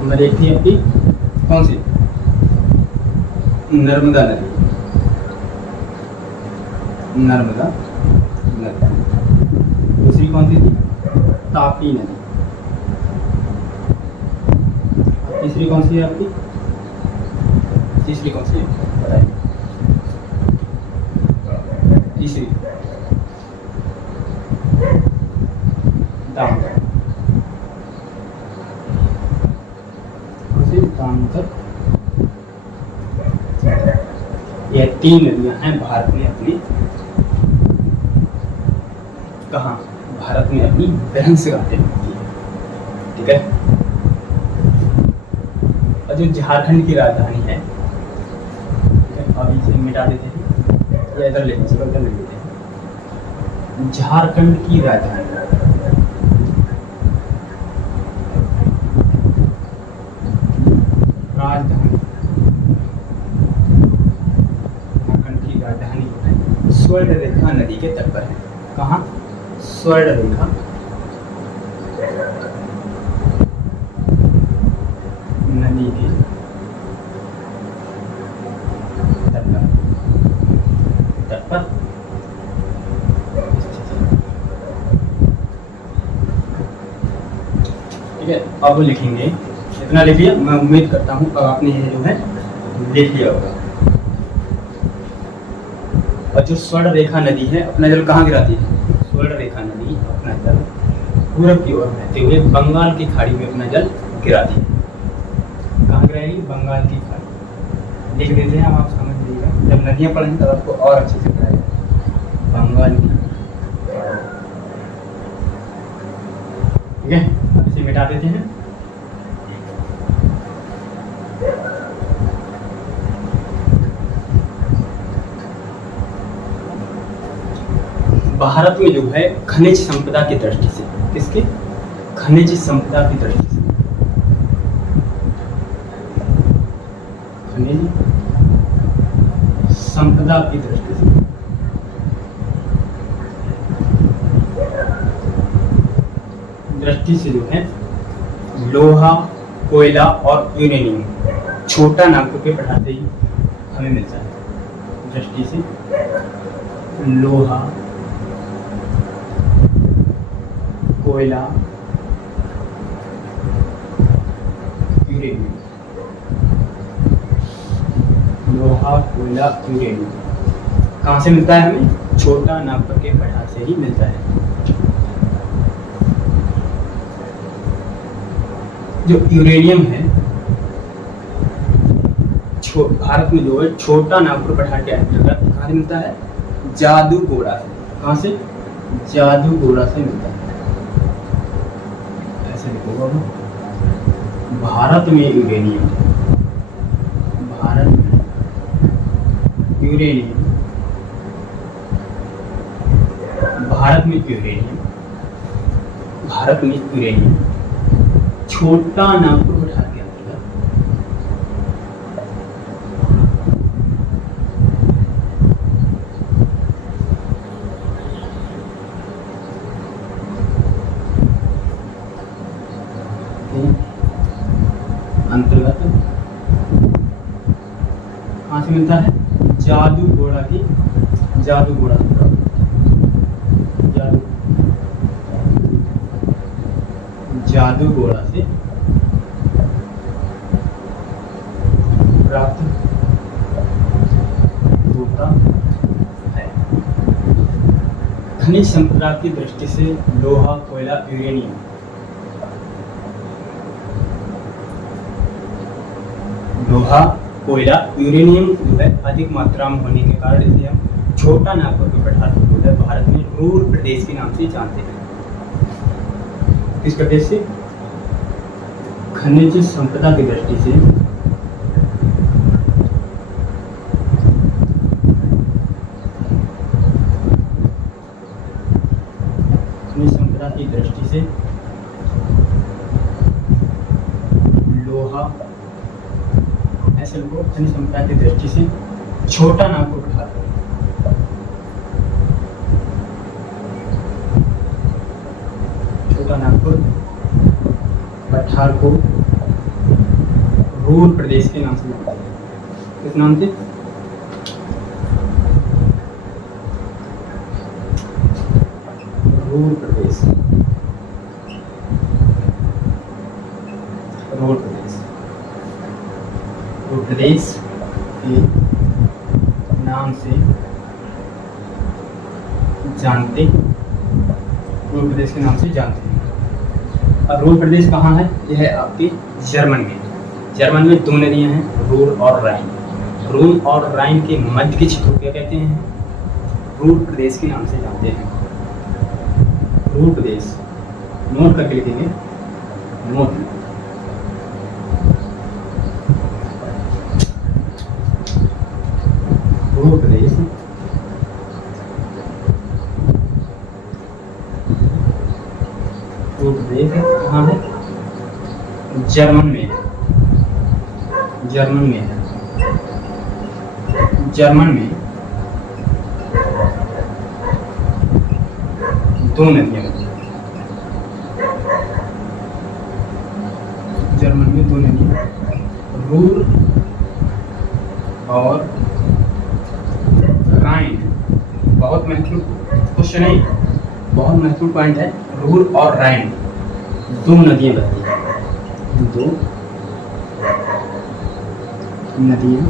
नंबर 1 थी आपकी कौन सी? नर्मदा नदी। नर्मदा नदी। दूसरी कौन सी थी? तापी नदी। तीसरी कौन सी है आपकी? तीसरी कौन सी है बताइए? तीसरी दामोदर। दामोदर। यह 3 नदियां हैं भारत में अपनी, कहाँ? भारत में अपनी बृहंस घाटी में। ठीक है, और जो झारखंड की राजधानी है, अभी इसे मिटा देते हैं या इधर ले लेते हैं। झारखंड की राजधानी झारखंड की राजधानी स्वर्ण रेखा नदी के तट पर है। कहाँ? स्वर्ण रेखा नदी के तट पर। ठीक है, अब लिखेंगे, इतना लिख लिया। मैं उम्मीद करता हूँ अब आपने ये जो है लिख लिया होगा। और जो स्वर्ण रेखा नदी है अपना जल कहाँ गिराती है? स्वर्ण रेखा नदी अपना जल पूरब की ओर बहते हुए बंगाल की खाड़ी में अपना जल गिराती है। कहाँ गिराएगी? बंगाल की खाड़ी। लिख देते हैं, आप समझ लीजिएगा, जब नदियाँ पढ़ेंगे तब आपको और अच्छे से पढ़ाएगा। बंगाल की। ठीक है, अब इसे मिटा देते हैं। भारत में जो है खनिज संपदा की दृष्टि से, किसके? खनिज संपदा की दृष्टि से, खनिज संपदा की दृष्टि से जो है लोहा, कोयला और यूरेनियम छोटा नागपुर के पठार से ही हमें मिलता है। दृष्टि से लोहा, कोयला, यूरेनियम, लोहा, कोयला, यूरेनियम कहाँ से मिलता है हमें? छोटा नागपुर के पठार से ही मिलता है। जो यूरेनियम है भारत में जो है छोटा नागपुर पठार के अंतर्गत कहाँ से मिलता है? जादूगोड़ा से। कहाँ से? जादूगोड़ा से मिलता है। ऐसे लिखोगा भारत में यूरेनियम, भारत में यूरेनियम, भारत में यूरेनियम, भारत में यूरेनियम छोटा नागपुर पठार के अंतर्गत कहाँ से मिलता है? जादूगोड़ा की, जादूगोड़ा जादूगोड़ा से प्राप्त होता है। खनिज संपदा की दृष्टि से लोहा, कोयला, यूरेनियम लोहा, कोयला, यूरेनियम जो है अधिक मात्रा में होने के कारण इसे हम छोटा नागपुर के पठार को जो है भारत में रूर प्रदेश के नाम से जानते हैं। किस प्रदेश से? खनिज संपदा की दृष्टि से खनिज संपदा की दृष्टि से लोहा, ऐसे को खनिज संपदा की दृष्टि से छोटा नागपुर पठार, छोटा नागपुर पठार को रूर प्रदेश के नाम से जानते हैं। किस नाम से? रूर प्रदेश, रूर प्रदेश, रूर प्रदेश के नाम से जानते, रूर प्रदेश के नाम से जानते हैं। और रूर प्रदेश कहाँ है? यह है आपके जर्मन में। जर्मन में दो नदियां हैं, रूर और राइन। रूर और राइन के मध्य के क्षेत्र को क्या कहते हैं? रूर प्रदेश के नाम से जानते हैं। रूर प्रदेश नोट करके लिखेंगे, नोट। रूर प्रदेश कहाँ है? जर्मन में है, जर्मन में है। जर्मन में दो नदियां हैं, जर्मन में दो नदियां, रूर और राइन। बहुत महत्वपूर्ण क्वेश्चन है, बहुत महत्वपूर्ण पॉइंट है। रूर और राइन दो नदियां बहती हैं, दो नदियां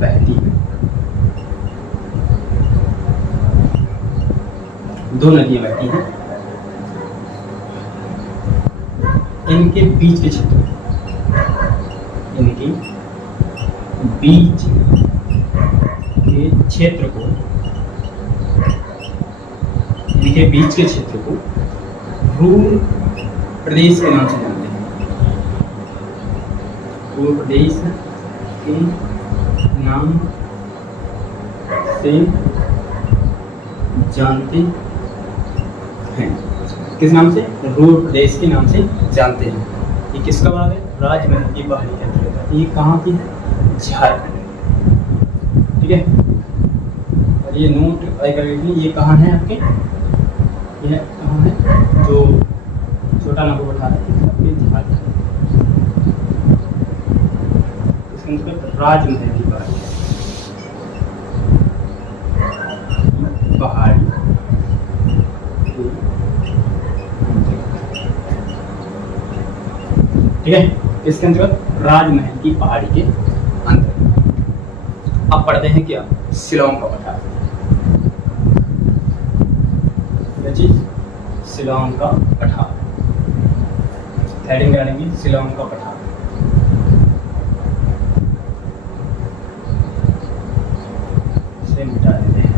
बहती हैं, दो नदियां बहती हैं। इनके बीच के क्षेत्र, इनके बीच के क्षेत्र को, इनके बीच के क्षेत्र को रूर प्रदेश के नाम से जानते हैं। रूर प्रदेश के नाम से जानते हैं। किस नाम से? रूर प्रदेश के नाम से जानते हैं। ये किसका भाग है? राजमहल की पहाड़ी है। ये कहाँ की है? झारखंड। ठीक है, और ये नोट करके, ये कहाँ है आपके? यह कहाँ है? जो छोटा नागपुर पठार है, झारखंड। इसके अंतर्गत राजमहल की पहाड़ी है, पहाड़ी ठीक है, इसके अंतर्गत राजमहल की पहाड़ी के अंदर। अब पढ़ते हैं क्या, शिलांग का पठार। शिलांग का पठार, हेडिंग डालेंगे शिलांग का पठार। इसे मिटा देते हैं।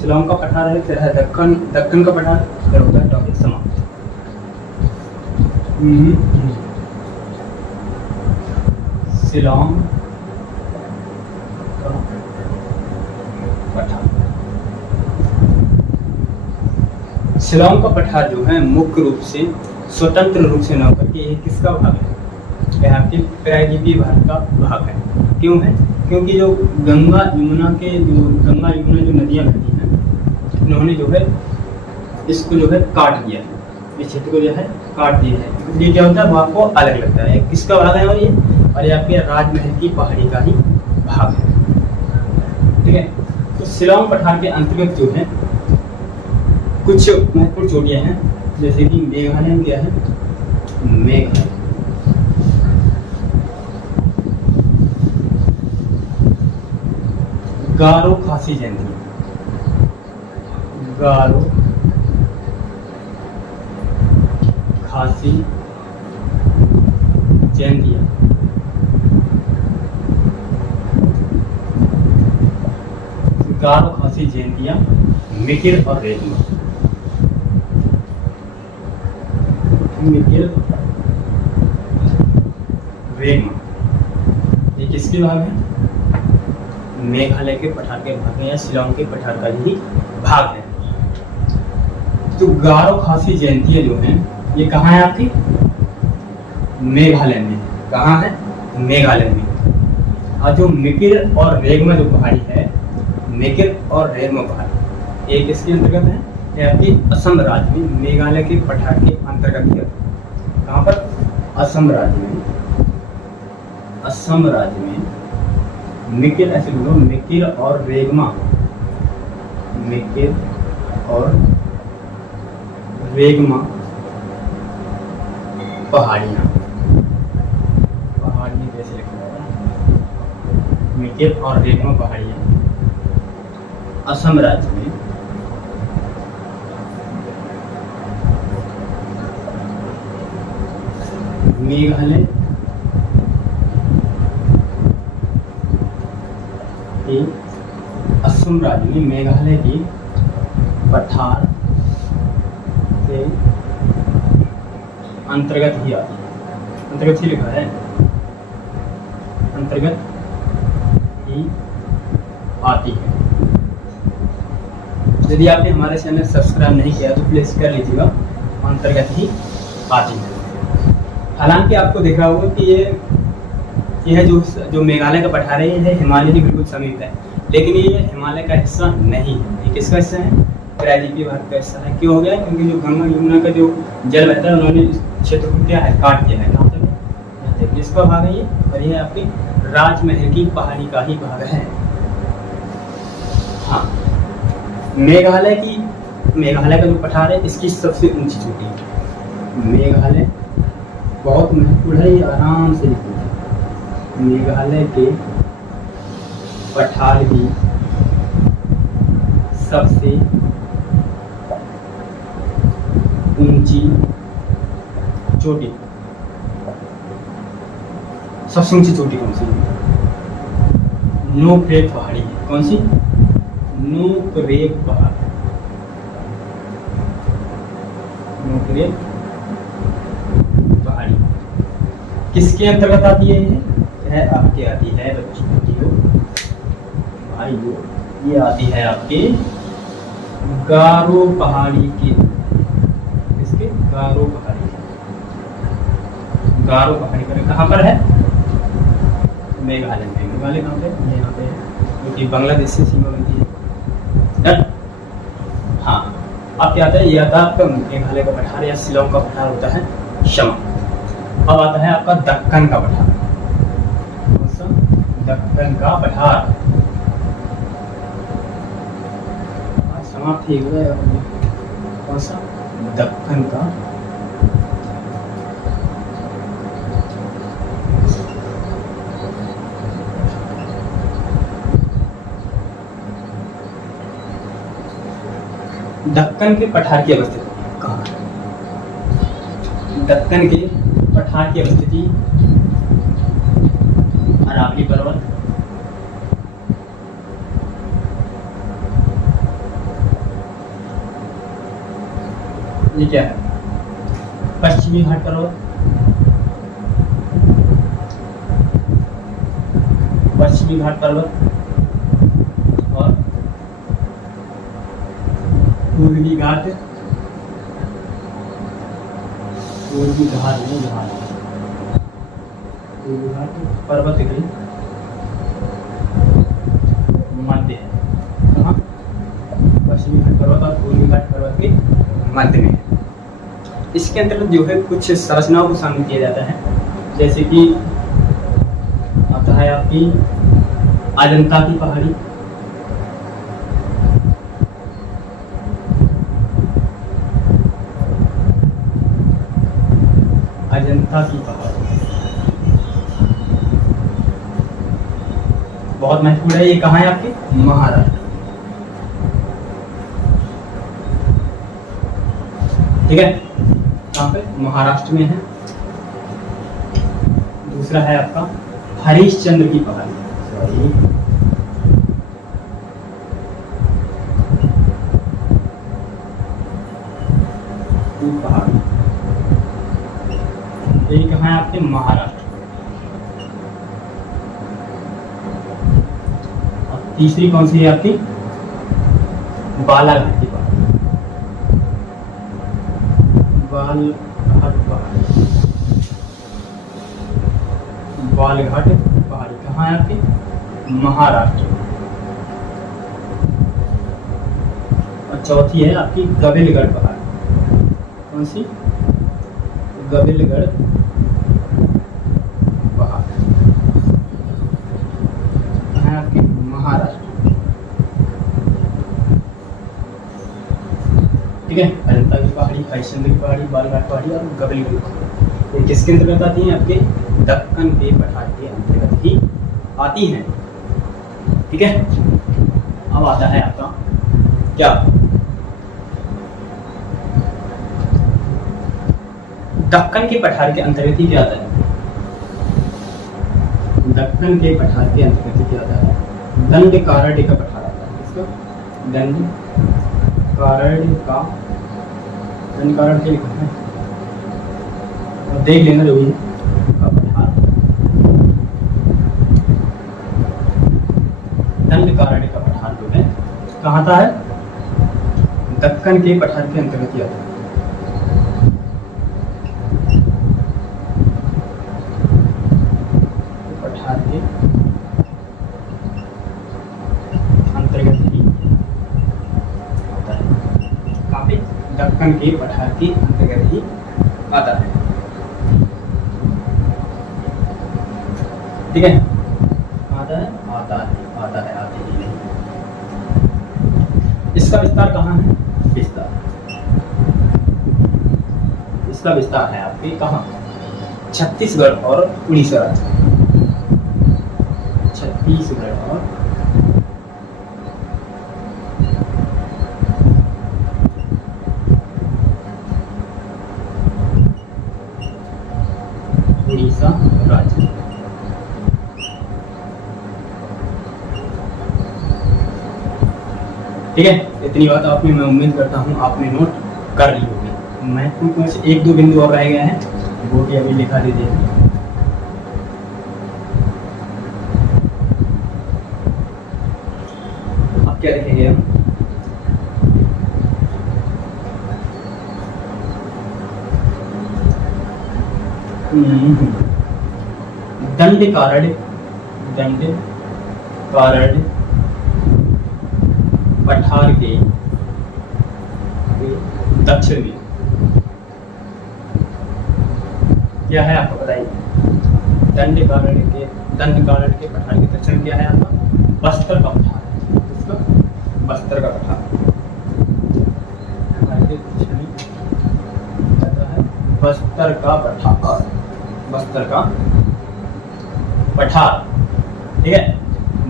शिलांग का पठार है, फिर है दक्कन का पठार, फिर होता है टॉपिक समाप्त। शिलांग का पठार। शिलांग का पठार जो है मुख्य रूप से स्वतंत्र रूप से न होकर के ये किसका भाग है, यह आपके प्रायद्वीपीय भारत का भाग है। क्यों है, क्योंकि जो गंगा यमुना जो नदियां बहती हैं, इन्होंने जो है इसको जो है काट दिया है, इस क्षेत्र को जो है काट दिया है, इसलिए क्या होता है वहाँ को अलग लगता है। किसका भाग है और ये आपके राजमहल की पहाड़ी का ही भाग है। ठीक है, तो शिलांग पठार के अंतर्गत जो है कुछ महत्वपूर्ण चोटियां हैं, जैसे कि मेघालय में क्या है, मेघालय गारो खासी जयंती, गारो खासी जयंतियाँ, गारो खासी जयंतियाँ, मिकिर और रेगमा, मिकिर रेगमा, ये किसके भाग है, मेघालय के पठार के भाग है या शिलांग के पठार का ही भाग है। तो गारो खासी जयंतियाँ जो हैं ये कहाँ है आपकी, मेघालय में। कहाँ है, मेघालय में। और जो मिकिर और रेगमा जो पहाड़ी है, मिकिर और रेगमा पहाड़ी, ये किसके अंतर्गत है, ये आपकी असम राज्य में, मेघालय के पठार के अंतर्गत है। कहाँ पर, असम राज्य में, असम राज्य में मिकिर, ऐसे बोलो मिकिर और रेगमा, मिकिर और रेगमा पहाड़ियाँ, पहाड़ियाँ जैसे लिखा है, मिकिर और रेगमा पहाड़ियाँ असम राज्य में मेघालय के, असम राज्य में मेघालय की पठार के अंतर्गत ही आती है, अंतर्गत ही लिखा है, अंतर्गत ही आती है। यदि आपने हमारे चैनल सब्सक्राइब नहीं किया तो प्लीज कर लीजिएगा, अंतर्गत ही आती है। हालांकि आपको दिख रहा होगा कि यह जो मेघालय का पठार है ये हिमालय के बिल्कुल समीप है, लेकिन ये हिमालय का हिस्सा नहीं है। ये किसका हिस्सा है, प्रायद्वीपीय भारत का हिस्सा है। क्यों हो गया, क्योंकि जो गंगा यमुना का जो जल बहता है उन्होंने इस क्षेत्र को क्या है, काट दिया है। कहाँ तक, किसका भाग है ये, और ये आपकी राजमहल की पहाड़ी का ही भाग है। हाँ, मेघालय का जो पठार है इसकी सबसे ऊंची चोटी है। मेघालय बहुत महत्वपूर्ण है, ये आराम से लिखिए। मेघालय के पठार की सबसे ऊंची चोटी, सबसे ऊंची चोटी कौन सी है, नोकरेक पहाड़ी है। कौन सी, नोकरेक पहाड़ी, नोकरेक पहाड़ी किसके अंतर्गत आती है, ये आपके आती है बच्चों भाइयों, ये आती है आपके गारो पहाड़ी की, इसके गारो पहाड़ी, गारो पहाड़ी पर कहाँ पर है, मेघालय में। मेघालय कहाँ पे, यहाँ पे, क्योंकि बांग्लादेश से सीमा बनती है। हाँ, अब क्या आता है, ये आता है आपका मेघालय का पठार या शिलांग का पठार होता है, क्षमा। अब आता है आपका दक्कन का पठार। दक्कन का पठार। समाप्त ही हो गया। कौन सा? दक्कन का दक्कन के पठार की अवस्थिति कहाँ है? दक्कन के पठार की अवस्थिति अरावली पर्वत, ये क्या है? पश्चिमी घाट पर्वत, पश्चिमी घाट पर्वत और पूर्वी घाट, पूर्वी घाट में घाट, पूर्वी घाट पर्वत के मध्य है। कहाँ? पश्चिमी घाट पर्वत और पूर्वी घाट पर्वत के मध्य में। इसके अंतर्गत जो है कुछ संरचनाओं को शामिल किया जाता है, जैसे कि आता है आपकी अजंता की पहाड़ी, अजंता की पहाड़ी बहुत महत्वपूर्ण है। ये कहाँ है? आपके महाराष्ट्र। ठीक है, कहाँ पे? महाराष्ट्र में है। दूसरा है आपका हरिश्चंद्र की पहाड़ी, सॉरी पहाड़ी, ये कहाँ है? आपके महाराष्ट्र। और तीसरी कौन सी है आपकी? बालाघाट की पहाड़ी, बालघाट पहाड़ी, बालघाट पहाड़ी कहाँ है? आपकी महाराष्ट्र। और चौथी है आपकी गबिलगढ़ पहाड़ी। कौन सी? गबिलगढ़ पहाड़ी कहाँ है? आपकी महाराष्ट्र। ठीक है, अजंता की पहाड़ी, हरिश्चंद्र की पहाड़ी, बालघाट पहाड़ी और गबिलगढ़ पहाड़ी, ये किसके अंतर्गत आती हैं? आपके दक्कन के पठार के अंतर्गत ही आती हैं। ठीक है, अब आता है आपका क्या? दक्कन के पठार के अंतर्गत ही क्या आता है? दक्कन के पठार के अंतर्गत ही क्या आता है? दंडकारण्य का पठार आता है। इसका दंडकारण्य का, दंडकारण्य के लिखा है और देख लेना जो भी का पठार, दंडकारण्य का पठार जो है कहाँ आता है? दक्कन के पठार के अंतर्गत ही आता है। पठार के अंतर्गत ही आता है। कहाँ पे? दक्कन के पठार के अंतर्गत ही आता है। ठीक है, आता है, आता है, आता है, आते ही नहीं। इसका विस्तार कहाँ है? विस्तार, इसका विस्तार है आपके कहाँ? छत्तीसगढ़ और उड़ीसा राज्य, छत्तीसगढ़ और उड़ीसा राज्य। ठीक है, इतनी बात आपने, मैं उम्मीद करता हूँ आपने नोट कर ली होगी। मैं कुछ एक दो बिंदु और रह गए हैं, वो भी अभी लिखा दीजिए। अब क्या लिखेंगे हम? दंडकारण्य, दंडकारण्य पठार के दक्षिण में क्या है? आपको बताइए। दंडकारण्य के दंडकारण्य के पठार के दक्षिण क्या है आपका? बस्तर का पठार है। इसका बस्तर का पठार हमारे दक्षिण जाता है बस्तर का पठार, बस्तर का पठार, ठीक है,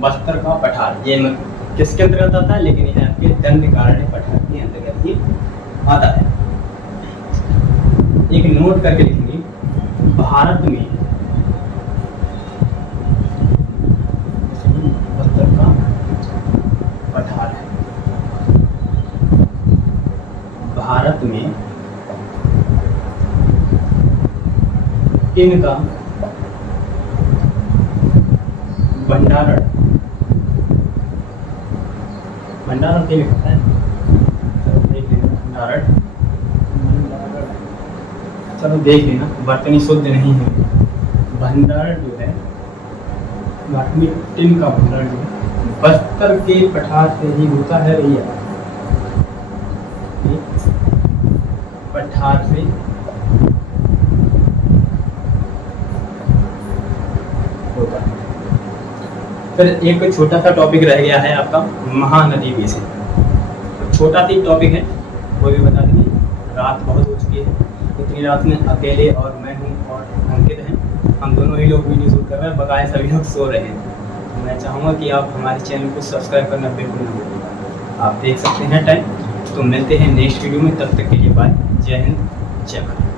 बस्तर का पठार। ये किसके अंतर्गत आता है? लेकिन यह आपके दंडकारण्य पठार के अंतर्गत ही आता है। एक नोट करके लिखेंगे, भारत में बस्तर का पठार है, भारत में इनका भंडारण के लिखा है, भंडारण, चलो देख लेना, वर्तनी शुद्ध नहीं है। भंडारण जो है भारत में टिन का भंडारण जो है बस्तर के पठार से ही होता है भैया, पठार से होता है। फिर एक छोटा सा टॉपिक रह गया है आपका महानदी बेसिन, तो छोटा सी टॉपिक है वो भी बता देंगे। रात बहुत हो चुकी है, इतनी रात में अकेले और मैं हूँ और अंकित हैं, हम दोनों ही लोग वीडियो शूट कर रहे हैं, बकाया सभी लोग सो रहे हैं। तो मैं चाहूँगा कि आप हमारे चैनल को सब्सक्राइब करना बिल्कुल ना भूलिएगा। आप देख सकते हैं टाइम। तो मिलते हैं नेक्स्ट वीडियो में, तब तक के लिए बाय, जय हिंद, जय भारत।